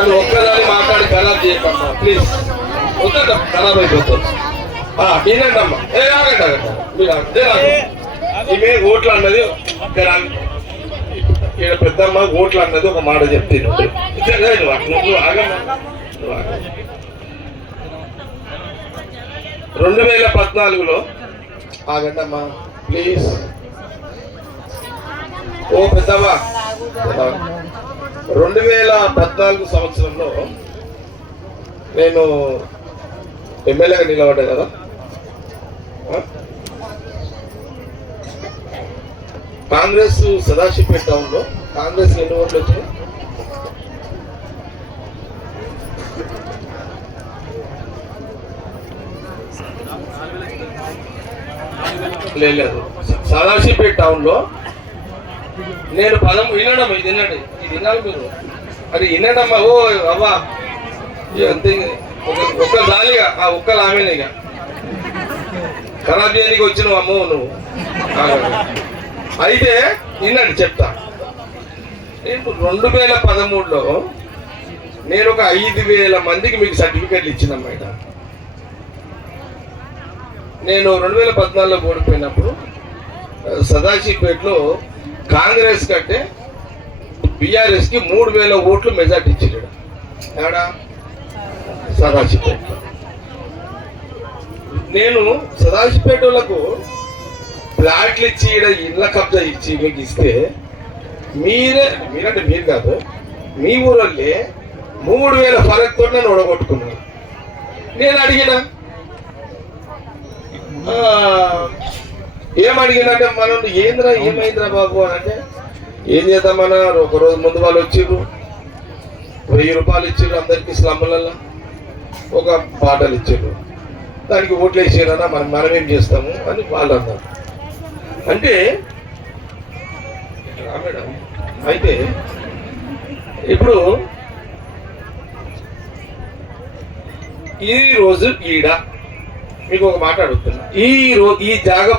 నన్ను ఒక్కదాన్ని మాట్లాడి ఖరాబ్ చేయకమ్మా ప్లీజ్. వద్దా ఖరాబ్ అయిపోతుంది. వినండమ్మా. ఆగండి మీరు అదే ఈమె ఓట్లు అన్నది ఇక్కడ పెద్దమ్మ ఓట్లు అన్నది ఒక మాట చెప్తే నువ్వు ఆగమ్మా. 2014లో ఆగండమ్మా ప్లీజ్. ఓ పెద్దమ్మా 2014 సంవత్సరంలో నేను ఎమ్మెల్యేగా నిలబడ్డా కదా. కాంగ్రెస్ సదాశివపేట టౌన్లో కాంగ్రెస్ ఎన్ని ఓట్లు వచ్చినాయి? లేదు. సదాశివపేట టౌన్లో నేను వినడం ఇది వినండి, ఇది వినాలి మీరు. అది వినడమ్మా. ఓ అవ్వా అంతే ఒక్కసారిగా ఒక్కలు ఆమెనే ఇక ఖరాబ్ చేయడానికి వచ్చినావు అమ్మో నువ్వు. అయితే వినండి చెప్తా. నేను 2013లో నేను ఒక 5,000 మందికి మీకు సర్టిఫికెట్లు ఇచ్చినమ్మాట. నేను 2014లో ఓడిపోయినప్పుడు సదాశివపేటలో కాంగ్రెస్ కంటే బీఆర్ఎస్కి 3,000 ఓట్లు మెజార్టీ ఇచ్చాడు. ఏడా సదాశివపేట. నేను సదాశివపేటలకు ఫ్లాట్లు ఇచ్చి ఇళ్ళ కబ్జా ఇచ్చి మీకు ఇస్తే మీరంటే మీరు కాదు, మీ ఊరల్లే 3,000 ఫరక్తో నన్ను ఓడగొట్టుకున్నాను. నేను అడిగిన ఏమడిగినంటే మనం ఏమైందిరా బాబు అని అంటే ఏం చేద్దామన్నా ఒకరోజు ముందు వాళ్ళు వచ్చిర్రు 1000 రూపాయలు ఇచ్చారు అందరికి స్లమ్లలో, ఒక బాటలు ఇచ్చారు, దానికి ఓట్లు వేసారన్నా మనం ఏం చేస్తాము అని వాళ్ళు అన్నారు. అంటే మేడం అయితే ఇప్పుడు ఈ రోజు ఈడ మీకు ఒక మాట అడుగుతున్నా. ఈ జాగా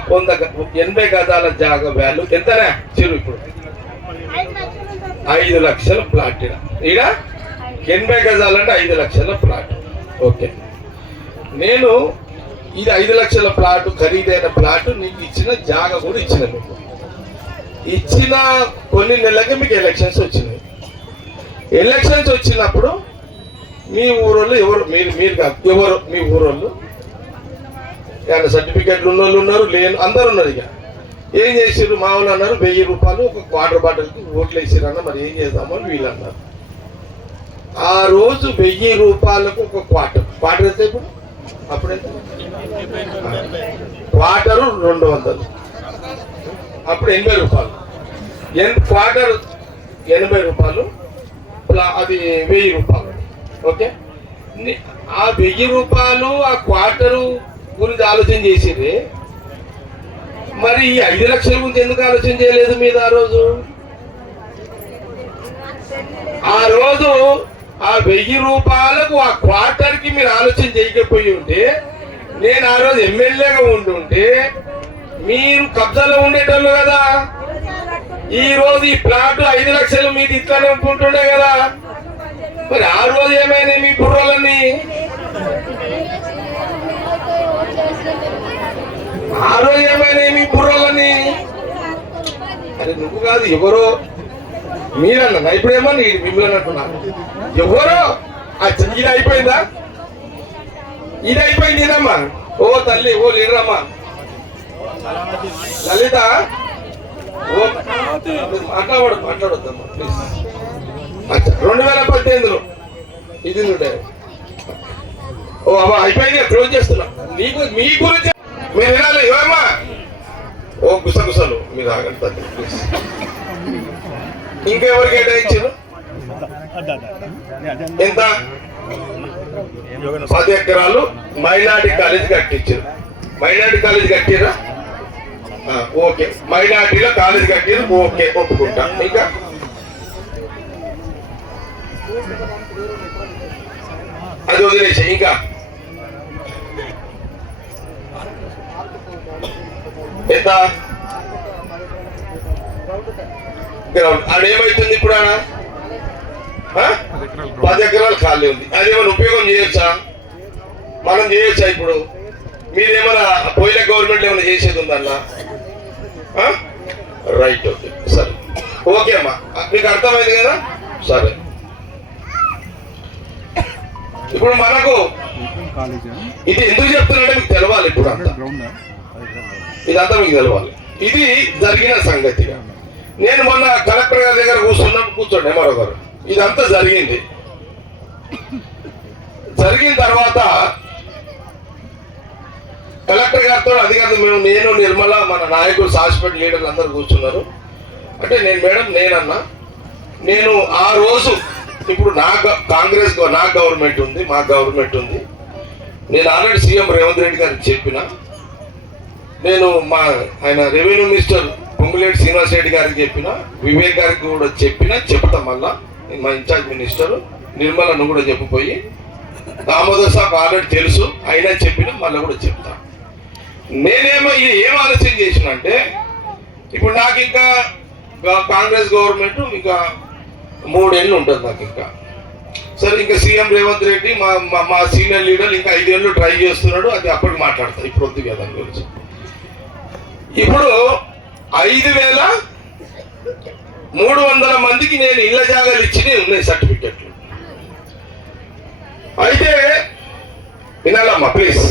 80 గజాల జాగా వాల్యూ ఎంతనే చెరువు? ఇప్పుడు 5 లక్షల ప్లాట్. ఈడ 80 గజాలంటే 5 లక్షల ప్లాట్. ఓకే, నేను ఇది 5 లక్షల ప్లాట్, ఖరీదైన ప్లాట్ నీకు ఇచ్చిన జాగా కూడా ఇచ్చిన. మీకు ఇచ్చిన కొన్ని నెలలకి మీకు ఎలక్షన్స్ వచ్చినాయి. ఎలక్షన్స్ వచ్చినప్పుడు మీ ఊరోళ్ళు ఎవరు మీరు కాదు ఎవరు మీ ఊరోళ్ళు ఏమైనా సర్టిఫికెట్లు ఉన్న వాళ్ళు ఉన్నారు, లేని అందరు ఉన్నారు. ఇక ఏం చేసారు? మా వాళ్ళు అన్నారు 1000 రూపాయలు ఒక వాటర్ బాటిల్కి ఓట్లు వేసారన్న, మరి ఏం చేద్దాము అని వీళ్ళు అన్నారు. ఆ రోజు 1000 రూపాయలకు ఒక క్వార్టర్ అయితే ఇప్పుడు అప్పుడైతే క్వార్టరు 200, అప్పుడు 80 రూపాయలు. క్వార్టర్ 80 రూపాయలు, అది 1000 రూపాయలు. ఓకే, ఆ 1000 రూపాయలు ఆ క్వార్టరు గురించి ఆలోచన చేసేది. మరి ఈ 5 లక్షల గురించి ఎందుకు ఆలోచన చేయలేదు మీద? ఆ రోజు ఆ 1000 రూపాయలకు ఆ క్వార్టర్కి మీరు ఆలోచన చేయకపోయి ఉంటే, నేను ఆ రోజు ఎమ్మెల్యేగా ఉంటుంటే మీరు కబ్జాలో ఉండేటోళ్ళు కదా. ఈ రోజు ఈ ప్లాట్ 5 లక్షలు మీది ఇట్లానే ఉంటుండే కదా. మరి ఆ రోజు ఏమైనా మీ బుర్రలన్నీ? ఆ రోజు ఏమైనా మీ బుర్రలని? అరే నువ్వు కాదు ఎవరో మీరన్నా, ఇప్పుడేమో మిమ్మల్ని అంటున్నా. ఎవరో ఇది అయిపోయిందా? ఇది అయిపోయింది ఇదమ్మా. ఓ తల్లి, ఓ లేరమ్మా లలిత, ఓ మాట్లాడొద్దమ్మా ప్లీజ్. 2018లో ఇది ఉండే. ఓ అమ్మా అయిపోయింది, క్లోజ్ చేస్తున్నా. మీ గురించి మీరు వినాలి. ఏమమ్మా ఓ గుసగుసలు మీరు ఆగండి తల్లి ప్లీజ్. ఇంకెవరు కేటాయించారు? ఎంత? 10 ఎకరాలు మైనార్టీ కాలేజ్ కట్టించారు. మైనార్టీ కాలేజ్ కట్టిరా? ఓకే, మైనార్టీలో కాలేజ్ కట్టిరు. ఓకే, ఒప్పుకుంటా. ఇంకా అది వదిలేసి ఇంకా ఎంత గ్రౌండ్? అదేమైతుంది ఇప్పుడు? 10 ఎకరాలు ఖాళీ ఉంది. అది ఏమైనా ఉపయోగం చేయొచ్చా? మనం చేయొచ్చా? ఇప్పుడు మీరేమైనా పోయిన గవర్నమెంట్ ఏమైనా చేసేది ఉందన్నా? రైట్, ఓకే, సరే, ఓకే అమ్మా, మీకు అర్థమైంది కదా? సరే, ఇప్పుడు మనకు ఇది ఎందుకు చెప్తున్నట్టే మీకు తెలవాలి. ఇప్పుడు అంతా ఇదంతా మీకు తెలవాలి. ఇది జరిగిన సంగతిగా నేను మొన్న కలెక్టర్ గారి దగ్గర కూర్చోండి మరో గారు. ఇదంతా జరిగింది. జరిగిన తర్వాత కలెక్టర్ గారితో అధికారులు నేను నిర్మల మన నాయకులు సాసిపేట లీడర్లు అందరూ కూర్చున్నారు. అంటే మేడం నేనన్నా నేను ఆ రోజు ఇప్పుడు కాంగ్రెస్ నా గవర్నమెంట్ ఉంది, మా గవర్నమెంట్ ఉంది. నేను ఆల్రెడీ సీఎం రేవంత్ రెడ్డి గారికి చెప్పిన, నేను ఆయన రెవెన్యూ మినిస్టర్ పొంగులేటి శ్రీనివాస్ రెడ్డి గారికి చెప్పిన, వివేక్ గారికి కూడా చెప్తాం. మళ్ళా మా ఇన్ఛార్జ్ మినిస్టర్ నిర్మల నువ్వు కూడా చెప్పిపోయి, దామోదర్ సాబ్ ఆల్రెడీ తెలుసు అయినా చెప్పిన, మళ్ళీ కూడా చెప్తా. నేనేమో ఇది ఏం ఆలోచన చేసిన అంటే, ఇప్పుడు నాకు ఇంకా కాంగ్రెస్ గవర్నమెంట్ ఇంకా 3 ఏళ్ళు ఉంటుంది నాకు ఇంకా. సరే, ఇంకా సీఎం రేవంత్ రెడ్డి మా సీనియర్ లీడర్ ఇంకా 5 ఏళ్ళు ట్రై చేస్తున్నాడు. అది అప్పటికి మాట్లాడతా, ఇప్పుడు వద్దు కదా దాని గురించి. ఇప్పుడు 5,300 మందికి నేను ఇళ్ల జాగాలు ఇచ్చినవి ఉన్నాయి సర్టిఫికెట్లు. అయితే వినాలమ్మా ప్లీజ్.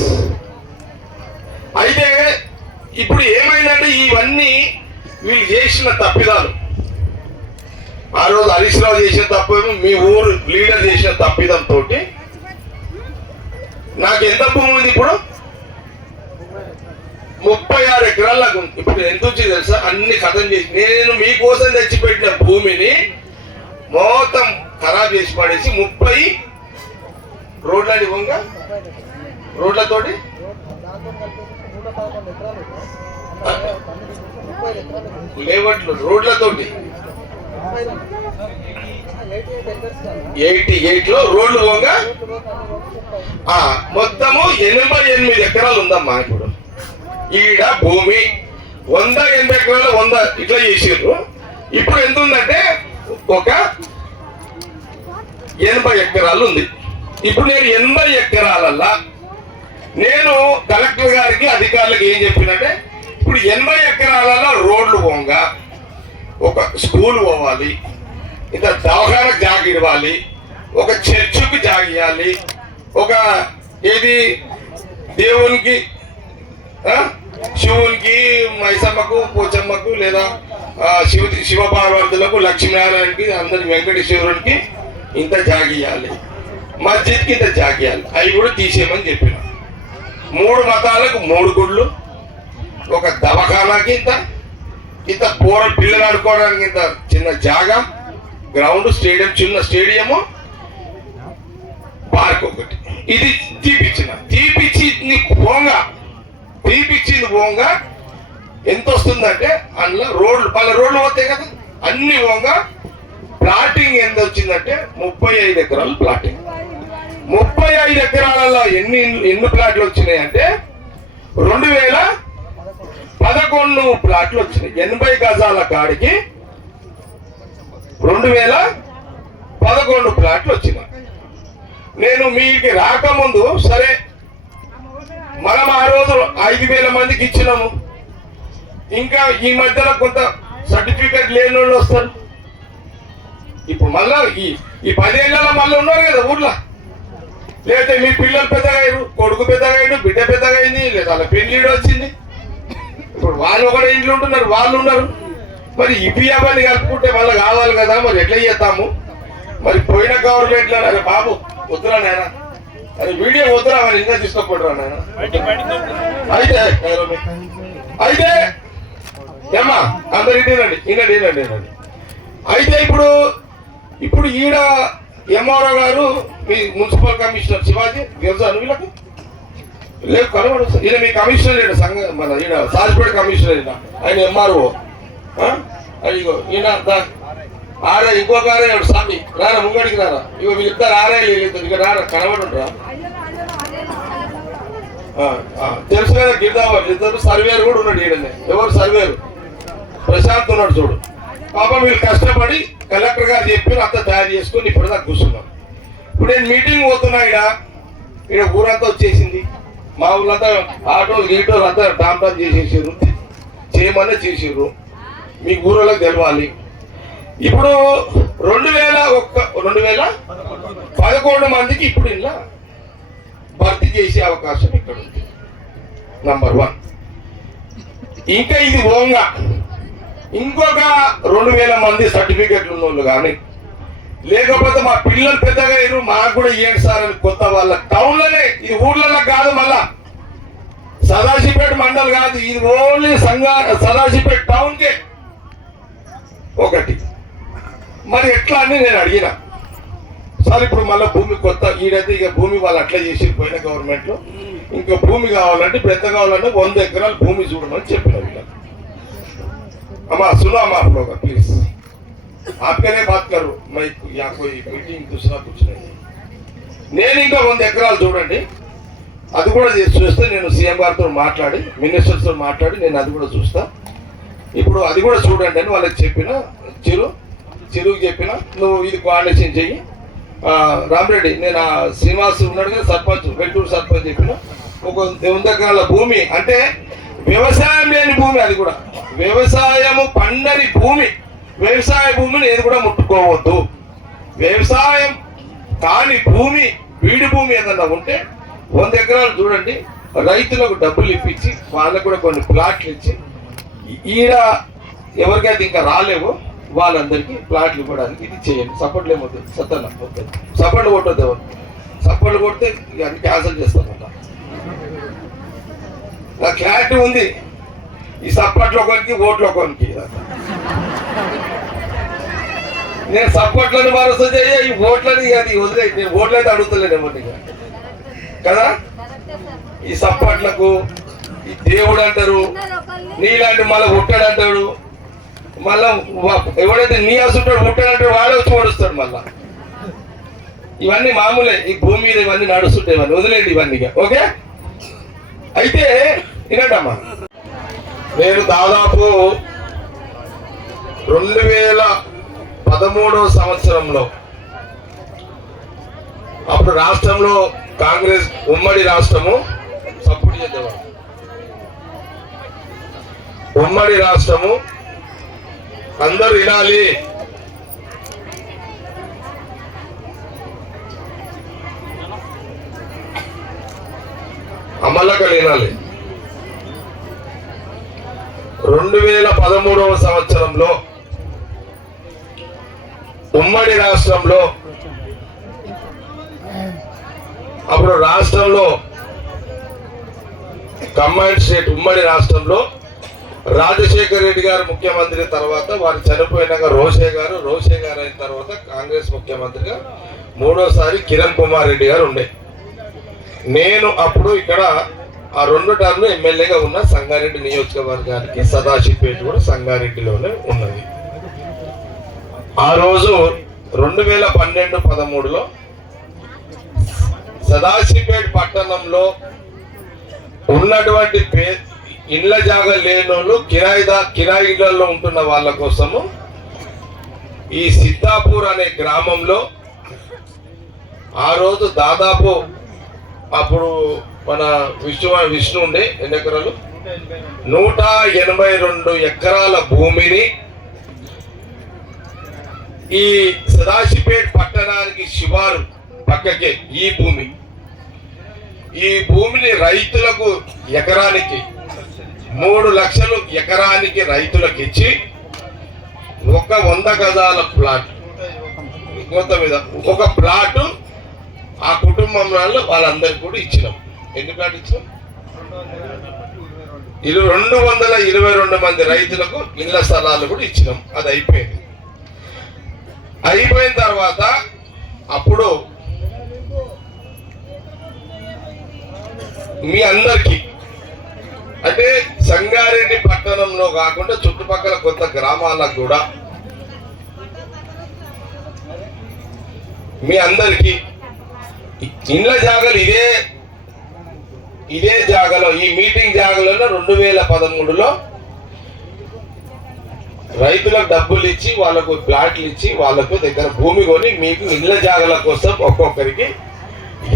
అయితే ఇప్పుడు ఏమైందంటే ఇవన్నీ వీళ్ళు చేసిన తప్పిదాలు. ఆ రోజు హరీష్ రావు చేసిన తప్పేమో, మీ ఊరు లీడర్ చేసిన తప్పిదంతో నాకు ఎంత భూమి ఉంది ఇప్పుడు? 36 ఎకరాలు నాకు ఉంది. ఇప్పుడు ఎంత వచ్చింది తెలుసా? అన్ని కథం చేసి నేను మీకోసం తెచ్చిపెట్టిన భూమిని మొత్తం ఖరాబ్ చేసి పడేసి 30 రోడ్లని వంగ రోడ్లతోటి లేవట్లు రోడ్లతోటి 88 లో రోడ్లు వంగ మొత్తము 88 ఎకరాలు ఉందమ్మా. ఇప్పుడు ఈడ భూమి 180 ఎకరాలు 100 ఇట్లా చేసారు. ఇప్పుడు ఎంత ఉందంటే ఒక 80 ఎకరాలు ఉంది. ఇప్పుడు నేను 80 ఎకరాలల్లా నేను కలెక్టర్ గారికి అధికారులకు ఏం చెప్పినంటే, ఇప్పుడు 80 ఎకరాలలో రోడ్లు పోంగ, ఒక స్కూల్ పోవాలి, ఇంకా దవాఖానకు జాగ ఇవ్వాలి, ఒక చర్చికి జాగ ఇవ్వాలి, ఒక ఏది దేవునికి శివునికి మైసమ్మకు పోచమ్మకు లేదా శివపార్వతులకు లక్ష్మీనారాయణకి అందరి వెంకటేశ్వరునికి ఇంత జాగియాలి, మస్జిద్కి ఇంత జాగియాలి. అవి కూడా తీసేయమని చెప్పిన. 3 మతాలకు 3 గుళ్ళు, ఒక దవాఖానాకి ఇంత పిల్లలు ఆడుకోవడానికి ఇంత చిన్న జాగా, గ్రౌండ్ స్టేడియం, చిన్న స్టేడియము, పార్క్ ఒకటి. ఇది తీపిచ్చింది పోంగా ఎంత వస్తుందంటే అందులో రోడ్లు పోతాయి కదా అన్ని పోంగా ప్లాటింగ్ ఎంత వచ్చిందంటే 35 ఎకరాలు ప్లాటింగ్. 35 ఎకరాలలో ఎన్ని ప్లాట్లు వచ్చినాయి అంటే 2011 ప్లాట్లు వచ్చినాయి. 80 గజాల కాడికి 2011 ప్లాట్లు వచ్చినాయి. నేను మీకు రాకముందు సరే మనం ఆ రోజు 5,000 మందికి ఇచ్చినాము. ఇంకా ఈ మధ్యలో కొంత సర్టిఫికేట్ లేని వాళ్ళు వస్తారు. ఇప్పుడు మళ్ళా ఈ 10 ఏళ్ళలో మళ్ళీ ఉన్నారు కదా ఊర్లో. లేకపోతే మీ పిల్లలు పెద్దగా అయ్యారు, కొడుకు పెద్దగా అయ్యాడు, బిడ్డ పెద్దగా అయింది, లేదా వాళ్ళ పెళ్ళిడు వచ్చింది. ఇప్పుడు వాళ్ళు ఒకటే ఇంట్లో ఉంటున్నారు, వాళ్ళు ఉన్నారు. మరి అవన్నీ కలుపుకుంటే మళ్ళీ కావాలి కదా, మరి ఎట్లా చేస్తాము? మరి పోయిన గవర్నమెంట్లో అరే బాబు వద్దురా నాయన, అరే వీడియో వద్దురా, మరి ఇంకా తీసుకోకూడరా నాయన. అయితే ఏమ్మా అందరు వినండి. అయితే ఇప్పుడు ఈడ ఎంఆర్ఓ గారు మీ మున్సిపల్ కమిషనర్ శివాజీ తెలుసా వీళ్ళకు? లేదు కనబడు. ఈయన మీ కమిషనర్ మన ఈయన సాజిపేట కమిషనర్, ఆయన ఎంఆర్ఓ. ఇగో ఈయన ఆరా, ఇంకొక ఆరా స్వామి రారా, ముంగడికి రారా. ఇగో వీళ్ళిద్దరు ఆరాయలు ఇక రారా, కనబడురా. తెలుసు కదా గిరిదాబాద్ ఇద్దరు సర్వేరు కూడా ఉన్నాడు ఈడనే. ఎవరు సర్వేరు? ప్రశాంత్ ఉన్నాడు చూడు. పాపం వీళ్ళు కష్టపడి కలెక్టర్ గారు చెప్పారు, అంతా తయారు చేసుకొని ఇప్పుడు దాకా కూర్చున్నాం. ఇప్పుడు నేను మీటింగ్ పోతున్నా, ఇక్కడ ఊరంతా వచ్చేసింది. మా ఊళ్ళంతా ఆటోలు గీటోలు అంతా టామ్ చేసేసారు, చేయమనే చేసారు. మీ ఊళ్ళకి తెలవాలి. ఇప్పుడు 2011 మందికి ఇప్పుడు ఇలా భర్తీ చేసే అవకాశం ఇక్కడ ఉంది. నంబర్ 1. ఇంకా ఇది ఓంగా ఇంకొక 2000 మంది సర్టిఫికెట్లు ఉన్న వాళ్ళు కానీ, లేకపోతే మా పిల్లలు పెద్దగా అయ్యారు, మాకు కూడా ఏంటి సార్ అని కొత్త వాళ్ళ టౌన్లోనే, ఇది ఊర్లలో కాదు, మళ్ళా సదాశివపేట మండల్ కాదు, ఇది ఓన్లీ సదాశివపేట టౌన్కే ఒకటి. మరి ఎట్లా అని నేను అడిగిన సార్, ఇప్పుడు మళ్ళీ భూమి కొత్త ఈడైతే ఇక భూమి వాళ్ళు అట్లా చేసి పోయిన గవర్నమెంట్లో ఇంకా భూమి కావాలంటే ఇప్పుడు ఎంత కావాలంటే 100 ఎకరాలు భూమి చూడమని చెప్పిన వీళ్ళకి. అమ్మా सुनो अम्मा आप लोग प्लीज, आपके लिए बात करूं मैं, या कोई मीटिंग दूसरा कुछ नहीं. నేను ఇంకా 100 ఎకరాలు చూడండి, అది కూడా చూస్తే నేను సీఎం గారితో మాట్లాడి మినిస్టర్స్తో మాట్లాడి నేను అది కూడా చూస్తా. ఇప్పుడు అది కూడా చూడండి అని వాళ్ళకి చెప్పిన. చిరుకు చెప్పిన, నువ్వు ఇది కోఆర్డినేషన్ చెయ్యి. రామరెడ్డి, నేను శ్రీనివాస్ ఉన్నాడు కదా సర్పంచ్, వెల్టూరు సర్పంచ్ చెప్పిన, ఒక 100 ఎకరాల భూమి అంటే వ్యవసాయం లేని భూమి, అది కూడా వ్యవసాయము పండని భూమి, వ్యవసాయ భూమిని ఏది కూడా ముట్టుకోవద్దు. వ్యవసాయం కాని భూమి, వీడి భూమి ఏదన్నా ఉంటే 100 ఎకరాలు చూడండి, రైతులకు డబ్బులు ఇప్పించి వాళ్ళకు కూడా కొన్ని ప్లాట్లు ఇచ్చి, ఈడ ఎవరికైతే ఇంకా రాలేవో వాళ్ళందరికీ ప్లాట్లు ఇవ్వడానికి ఇది చేయండి. సపోర్ట్లు ఏమవుతుంది సత్తన్న ఓకే, సపోర్ట్లు కొట్టద్దు, ఎవరు సపోర్ట్లు కొడితే అన్ని క్యాన్సిల్ చేస్తామంట. నాకు క్లారిటీ ఉంది, ఈ సపోర్ట్లో కొనికి ఓట్లో కొనికి. నేను సపోర్ట్లను భరోసా చేయ, ఈ ఓట్లని అది వదిలే, నేను ఓట్లు అయితే అడుగుతలేను ఎవరిని కదా. ఈ సపోర్ట్లకు ఈ దేవుడు అంటారు, నీలాంటి మళ్ళీ ఉంటాడు అంటాడు, మళ్ళా ఎవడైతే నీ అసుంటాడు ఉంటాడంటాడు వాడే వచ్చి ఓడుస్తాడు మళ్ళా. ఇవన్నీ మామూలే, ఈ భూమి మీద ఇవన్నీ నడుస్తుంటాయి, ఇవన్నీ వదిలేండి ఇవన్నీ. ఓకే, అయితే వినండమ్మా, నేను దాదాపు 2013 సంవత్సరంలో అప్పుడు రాష్ట్రంలో కాంగ్రెస్ ఉమ్మడి రాష్ట్రము సపోర్ట్ చేద్దాం, ఉమ్మడి రాష్ట్రము అందరూ వినాలి. అమలకలు వినాలి. 2013 సంవత్సరంలో ఉమ్మడి రాష్ట్రంలో, అప్పుడు రాష్ట్రంలో కంబైన్డ్ స్టేట్ ఉమ్మడి రాష్ట్రంలో రాజశేఖర్ రెడ్డి గారు ముఖ్యమంత్రి తర్వాత వారు చనిపోయినాక రోషే గారు అయిన తర్వాత కాంగ్రెస్ ముఖ్యమంత్రిగా మూడోసారి కిరణ్ కుమార్ రెడ్డి గారు ఉండే. నేను అప్పుడు ఇక్కడ ఆ 2 టర్మ్ ఎమ్మెల్యేగా ఉన్న సంగారెడ్డి నియోజకవర్గానికి సదాశివపేట కూడా సంగారెడ్డిలోనే ఉన్నది. ఆ రోజు 2012-13లో సదాశివపేట పట్టణంలో ఉన్నటువంటి ఇండ్ల జాగా లేనోళ్ళు కిరాయిలలో ఉంటున్న వాళ్ళ కోసము ఈ సిద్ధాపూర్ అనే గ్రామంలో ఆ రోజు దాదాపు అప్పుడు మన విష్ణు ఉండే ఎన్ని ఎకరాలు 182 ఎకరాల భూమిని ఈ సదాశివపేట పట్టణానికి శివారు పక్కకే ఈ భూమిని రైతులకు ఎకరానికి 3 లక్షలు ఎకరానికి రైతులకు ఇచ్చి ఒక 100 గజాల ప్లాట్ మొత్తం మీద ఒక ప్లాట్ ఆ కుటుంబంలో వాళ్ళందరికీ కూడా ఇచ్చినాం. ఎన్ని ప్లాట్ ఇచ్చినాం? 222 మంది రైతులకు ఇళ్ల స్థలాలు కూడా ఇచ్చినాం. అది అయిపోయిన తర్వాత అప్పుడు మీ అందరికీ అంటే సంగారెడ్డి పట్టణంలో కాకుండా చుట్టుపక్కల కొత్త గ్రామాలకు కూడా మీ అందరికీ ఇండ్ల జాగాలు ఇదే జాగాలో ఈ మీటింగ్ జాగాలో 2013లో రైతులకు డబ్బులు ఇచ్చి వాళ్ళకు ప్లాట్లు ఇచ్చి వాళ్ళకు దగ్గర భూమి కొని మీకు ఇళ్ల జాగల కోసం ఒక్కొక్కరికి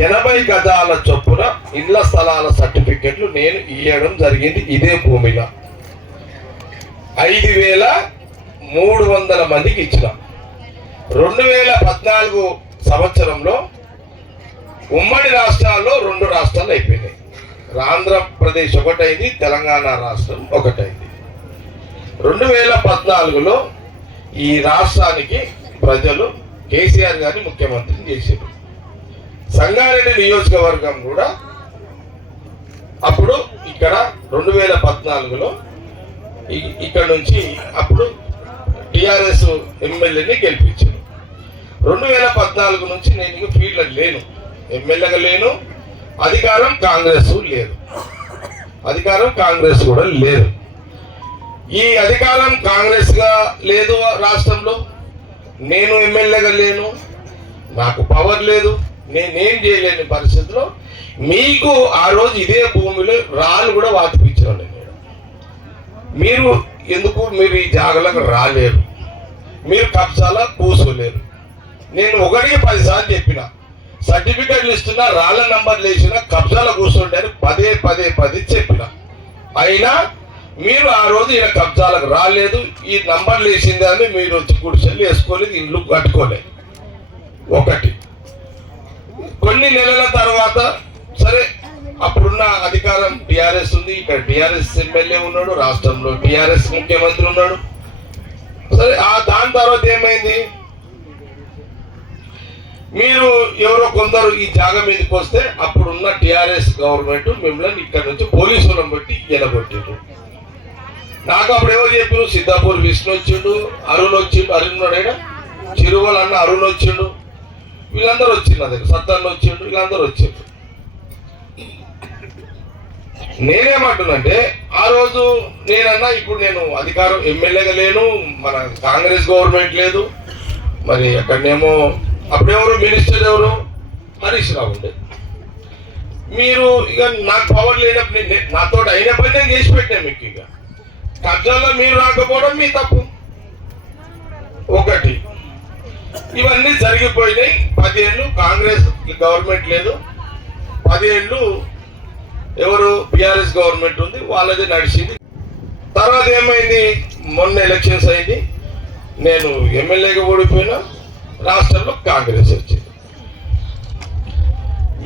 80 గజాల చొప్పున ఇళ్ల స్థలాల సర్టిఫికెట్లు నేను ఇవ్వడం జరిగింది. ఇదే భూమిలో 5300 మందికి ఇచ్చిన. 2014 సంవత్సరంలో ఉమ్మడి రాష్ట్రాల్లో 2 రాష్ట్రాలు అయిపోయినాయి. ఆంధ్రప్రదేశ్ ఒకటైంది, తెలంగాణ రాష్ట్రం ఒకటైంది. 2014లో ఈ రాష్ట్రానికి ప్రజలు కేసీఆర్ గారిని ముఖ్యమంత్రిని చేశారు. సంగారెడ్డి నియోజకవర్గం కూడా అప్పుడు ఇక్కడ 2014లో ఇక్కడ నుంచి అప్పుడు టిఆర్ఎస్ ఎమ్మెల్యేని గెలిపించారు. 2014 నుంచి నేను ఫీల్డ్లో లేను, ఎమ్మెల్యేగా లేను, అధికారం కాంగ్రెస్ లేదు, అధికారం కాంగ్రెస్ కూడా లేదు. ఈ అధికారం కాంగ్రెస్ గా లేదు రాష్ట్రంలో, నేను ఎమ్మెల్యేగా లేను, నాకు పవర్ లేదు, నేనేం చేయలేని పరిస్థితిలో మీకు ఆ రోజు ఇదే భూమిలో రాళ్ళు కూడా వాతిపించాను. మీరు ఎందుకు మీరు ఈ జాగలకు రాలేరు, మీరు కబ్జాలా కూర్చోలేరు. నేను 1కి 10 సార్లు చెప్పిన, సర్టిఫికెట్లు ఇస్తున్నా, రాళ్ళ నంబర్లు వేసిన, కబ్జాలో కూర్చోండి అని పదే చెప్పిన. అయినా మీరు ఆ రోజు ఈయన కబ్జాలకు రాలేదు, ఈ నంబర్లు వేసింది అని మీరు వచ్చి గుడిసెలు వేసుకోలేదు, ఇండ్లు కట్టుకోలేదు. ఒకటి కొన్ని నెలల తర్వాత సరే అప్పుడున్న అధికారం టిఆర్ఎస్ ఉంది, ఇక్కడ టిఆర్ఎస్ ఎమ్మెల్యే ఉన్నాడు, రాష్ట్రంలో టిఆర్ఎస్ ముఖ్యమంత్రి ఉన్నాడు. సరే దాని తర్వాత ఏమైంది, మీరు ఎవరో కొందరు ఈ జాగ మీదకి వస్తే అప్పుడున్న టిఆర్ఎస్ గవర్నమెంట్ మిమ్మల్ని ఇక్కడ నుంచి పోలీసులను బట్టి ఎలగొట్టిండ్రు. నాకు అప్పుడు ఎవరు చెప్పారు, సిద్ధాపూర్ విష్ణు వచ్చిండు, అరుణ్ వచ్చిండు, అరుణ్ చిరువల్ అన్న అరుణ్ వచ్చిండు, వీళ్ళందరూ వచ్చిండు, నా దగ్గర సత్తన్న వచ్చిండు, వీళ్ళందరూ వచ్చిండు. నేనేమంటున్నంటే ఆ రోజు నేనన్నా ఇప్పుడు నేను అధికారం ఎమ్మెల్యేగా లేను, మన కాంగ్రెస్ గవర్నమెంట్ లేదు, మరి అక్కడనేమో అప్పుడెవరు మినిస్టర్ ఎవరు హరీష్ రావు ఉండే. మీరు ఇక నాకు పవర్ లేనప్పుడు నాతో అయిన పని నేను చేసి పెట్టాను. మీకు ఇక కబ్జాలో మీరు రాకపోవడం మీ తప్పు. ఒకటి ఇవన్నీ జరిగిపోయినాయి. 10 ఏళ్ళు కాంగ్రెస్ గవర్నమెంట్ లేదు, 10 ఏళ్ళు ఎవరు బిఆర్ఎస్ గవర్నమెంట్ ఉంది, వాళ్ళది నడిచింది. తర్వాత ఏమైంది, మొన్న ఎలక్షన్స్ అయింది, నేను ఎమ్మెల్యేగా ఓడిపోయినా, రాష్ట్రంలో కాంగ్రెస్ వచ్చింది.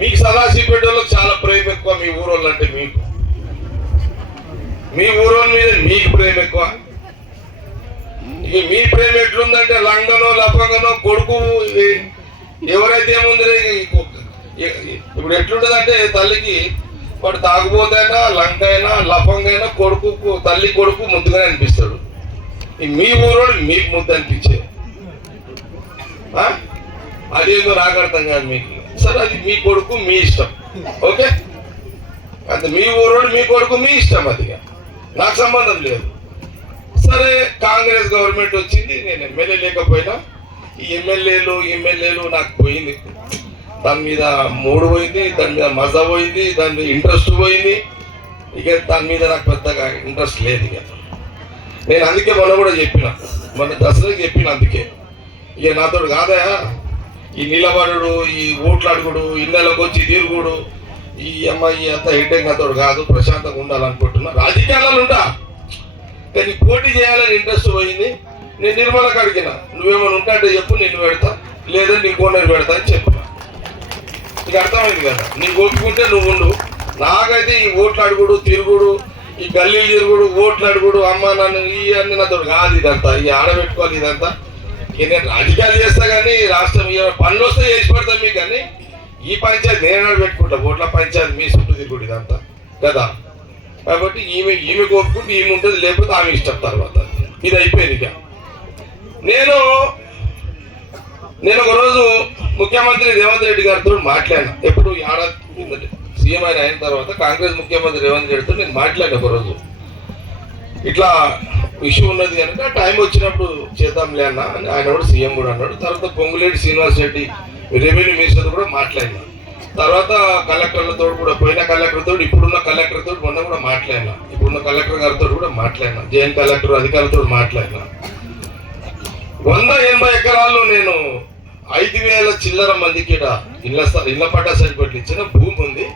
మీకు సదాశివపేటలోకి చాలా ప్రేమ ఎక్కువ, మీ ఊరోళ్ళు అంటే మీకు, మీ ఊరోళ్ళ మీద మీకు ప్రేమ ఎక్కువ. ఇక మీ ప్రేమ ఎట్లుందంటే లంగనో లఫంగనో కొడుకు ఎవరైతే ఏముంది ఇప్పుడు ఎట్లుంటదంటే తల్లికి వాడు తాగుబోతైనా లంకైనా లఫంగైనా కొడుకు తల్లి కొడుకు ముద్దుగానే అనిపిస్తాడు. మీ ఊరోడు మీకు ముద్దు అనిపించే అదేదో నాకు అర్థం కాదు మీకు. సరే అది మీ కొడుకు మీ ఇష్టం, ఓకే, అంత మీ ఊరోడు మీ కొడుకు మీ ఇష్టం, అది నాకు సంబంధం లేదు. సరే కాంగ్రెస్ గవర్నమెంట్ వచ్చింది, నేను ఎమ్మెల్యే లేకపోయినా ఈ ఎమ్మెల్యేలు నాకు పోయింది, దాని మీద మూడు పోయింది, దాని మీద మజా పోయింది, దాని మీద ఇంట్రెస్ట్ పోయింది. ఇక దాని మీద నాకు పెద్దగా ఇంట్రెస్ట్ లేదు. ఇక నేను అందుకే మొన్న కూడా చెప్పిన, మొన్న దసరాకి చెప్పిన, అందుకే ఇక నాతో కాదా ఈ నిలబడు, ఈ ఓట్లాడుకుడు, ఇళ్ళకి వచ్చి తిరుగుడు, ఈ అమ్మాయి అంతా హెడ్డేక్ నాతో కాదు, ప్రశాంతంగా ఉండాలనుకుంటున్నా. రాజకీయాలలో ఉంటా కానీ పోటీ చేయాలని ఇంట్రెస్ట్ పోయింది. నేను నిర్మలకు అడిగిన, నువ్వేమైనా ఉంటా అంటే చెప్పు, నేను పెడతా, లేదా నీ కోనర్ పెడతా అని చెప్పిన. నీకు అర్థమైంది కదా, నీకు ఒప్పుకుంటే నువ్వు ఉండు. నాకైతే ఈ ఓట్లాడుకుడు తిరుగుడు, ఈ గల్లీలు తిరుగుడు, ఓట్లాడుకుడు, అమ్మ నన్ను ఇవన్నీ నాతో కాదు. ఇదంతా ఈ ఆడబెట్టుకోవాలి, ఇదంతా నేను రాజకీయాలు చేస్తా కానీ రాష్ట్రం పనులు వస్తే చేసి పెడతాను మీకు. కానీ ఈ పంచాయతీ నేను ఆడబెట్టుకుంటా, ఓట్ల పంచాయతీ మీ చుట్టూ తిరుగుడు ఇదంతా కదా. కాబట్టి ఈమె కోరుకుంటే ఈమె ఉంటుంది, లేకపోతే ఆమె ఇష్టం. తర్వాత ఇది అయిపోయింది. ఇక నేను ఒక రోజు ముఖ్యమంత్రి రేవంత్ రెడ్డి గారితో మాట్లాడినా. ఎప్పుడు ఏడాది సీఎం అయిన తర్వాత కాంగ్రెస్ ముఖ్యమంత్రి రేవంత్ రెడ్డితో నేను మాట్లాడిన ఒక రోజు. ఇట్లా ఇష్యూ ఉన్నది కనుక టైం వచ్చినప్పుడు చేద్దాంలే అన్న అని ఆయన కూడా సీఎం కూడా అన్నాడు. తర్వాత పొంగులేటి శ్రీనివాస్ రెడ్డి రెవెన్యూ మినిస్టర్ కూడా మాట్లాడినా. తర్వాత కలెక్టర్లతో కూడా, పోయిన కలెక్టర్తో, ఇప్పుడున్న కలెక్టర్తో మొన్న కూడా మాట్లాడినా, ఇప్పుడున్న కలెక్టర్ గారితో కూడా మాట్లాడినా, జైన్ కలెక్టర్ అధికారులతో మాట్లాడినా. 180 ఎకరాల్లో నేను 5,000 చిల్లర మందికి ఇళ్ల పట్టా సర్టిఫికెట్లు ఇచ్చిన భూమి ఉంది.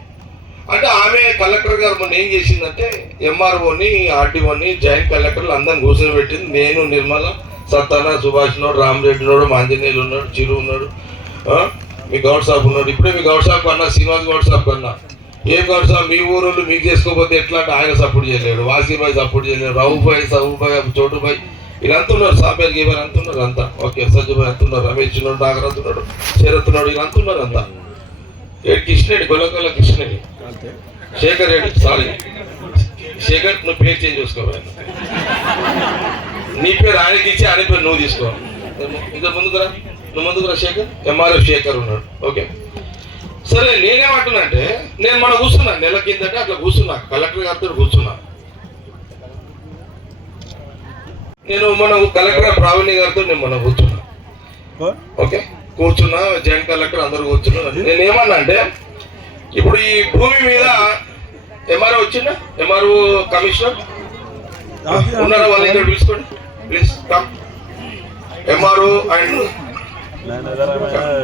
అంటే ఆమె కలెక్టర్ గారు మొన్న ఏం చేసిందంటే ఎంఆర్ఓని, ఆర్టీఓని, జాయింట్ కలెక్టర్లు అందరిని కూర్చొని పెట్టింది. నేను, నిర్మల, సత్తాన, సుభాష్ ఉన్నాడు, రామరెడ్డి ఉన్నాడు, మాంజనేయులు ఉన్నాడు, చిరు ఉన్నాడు, మీ గౌడ్ సాబ్ ఉన్నాడు. ఇప్పుడే మీ గౌడ్ సాబ్ కన్నా, శ్రీనివాస్ గౌడ్ సాబ్ కన్నా, ఏం గౌడ్ సాబ్ మీ ఊరు మీకు చేసుకోకపోతే ఎట్లా అంటే ఆయన సపోర్ట్ చేయలేడు, వాసీభాయ్ సపోర్ట్ చేయలేడు, రఘుభాయ్, సబుభాయ్, చోటుభాయ్, వీళ్ళంతా ఉన్నారు, సాబేల్ గీబర్ అంత ఉన్నారు అంతా. ఓకే, సజ్జుభాయ్ అంత ఉన్నారు, రమేష్ ఉన్నాడు, నాగర్ అంటున్నాడు, శరత్ ఉన్నాడు, వీళ్ళంతా ఉన్నారు అంతా. కృష్ణరెడ్డి, గొల్లకొల్ల కృష్ణరెడ్డి, శేఖర్ రెడ్డి, సారీ శేఖర్, నువ్వు పేరు చేంజ్ చేసుకోవాలి, నీ పేరు ఆయనకి ఇచ్చి ఆయన పేరు నువ్వు తీసుకో. ఇంకా ముందుకురా, నువ్వు ముందుకురా శేఖర్, ఎంఆర్ఎఫ్ శేఖర్ ఉన్నాడు. ఓకే సరే, నేనేమంటున్నా అంటే నేను మన కూర్చున్నా, నెల కిందట అట్లా కూర్చున్నా, కలెక్టర్ గారితో కూర్చున్నా. నేను మన కలెక్టర్ ప్రావీణ్య గారితో నేను మన కూర్చున్నా. ఓకే కూర్చున్నా, జాయింట్ కలెక్టర్ అందరూ కూర్చున్నా. నేను ఏమన్నా అంటే ఇప్పుడు ఈ భూమి మీద ఎంఆర్ఓ వచ్చిందా, ఎంఆర్ఓ కమిషనర్ ఉన్నారా, వాళ్ళ దగ్గర పిలుచుకోండి please come. MRO and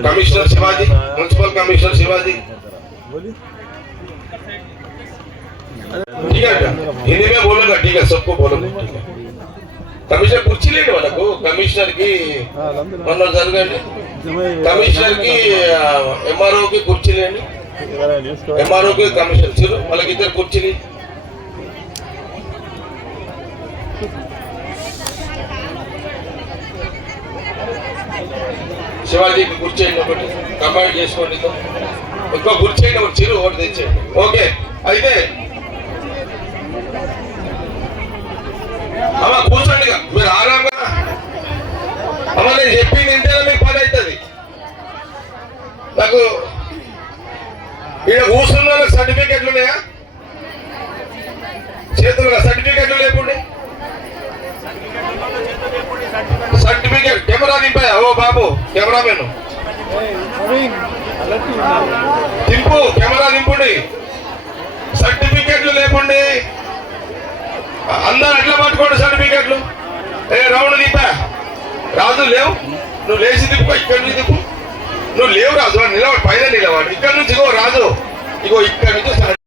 commissioner Shivaji, municipal commissioner Shivaji, ठीक है क्या हिंदी में बोलूंगा, ठीक है सबको बोलूंगा, ठीक है. कमिश्नर कुर्ची लेंगे वाला को, कमिश्नर की मनोज जरगंडी, कमिश्नर की एमआरओ की कुर्ची लेंगे, एमआरओ की कमिश्नर चलो वाला किधर कुर्ची ली. శివాజీకి కూర్చేయండి, ఒకటి కంబైన్ చేసుకోండి, ఇంకో కూర్చేయండి, ఒక చిరు ఒకటి తెచ్చేయండి. ఓకే అయితే అమ్మ కూర్చోండి, మీరు ఆరాంగా. అమ్మ నేను చెప్పింది ఇంటేనే మీకు పని అవుతుంది. నాకు ఇక్కడ కూర్చున్న వాళ్ళకి సర్టిఫికెట్లు ఉన్నాయా, చేతులుగా సర్టిఫికెట్లు లేకుండా సర్టిఫికెట్ కెమెరా నింపాయా? ఓ బాబు కెమెరా మెను దింపు, కెమెరా నింపుండి. సర్టిఫికెట్లు లేకుండి అందరు అట్లా పట్టుకోండి సర్టిఫికెట్లు. రౌండ్ దింపా రాజు లేవు, నువ్వు లేచి దింపు, ఇక్కడ నుంచి దింపు. నువ్వు లేవు రాజు, నిలబడి పైన నిలబడి, ఇక్కడ నుంచి ఇగో రాజు, ఇగో ఇక్కడ నుంచి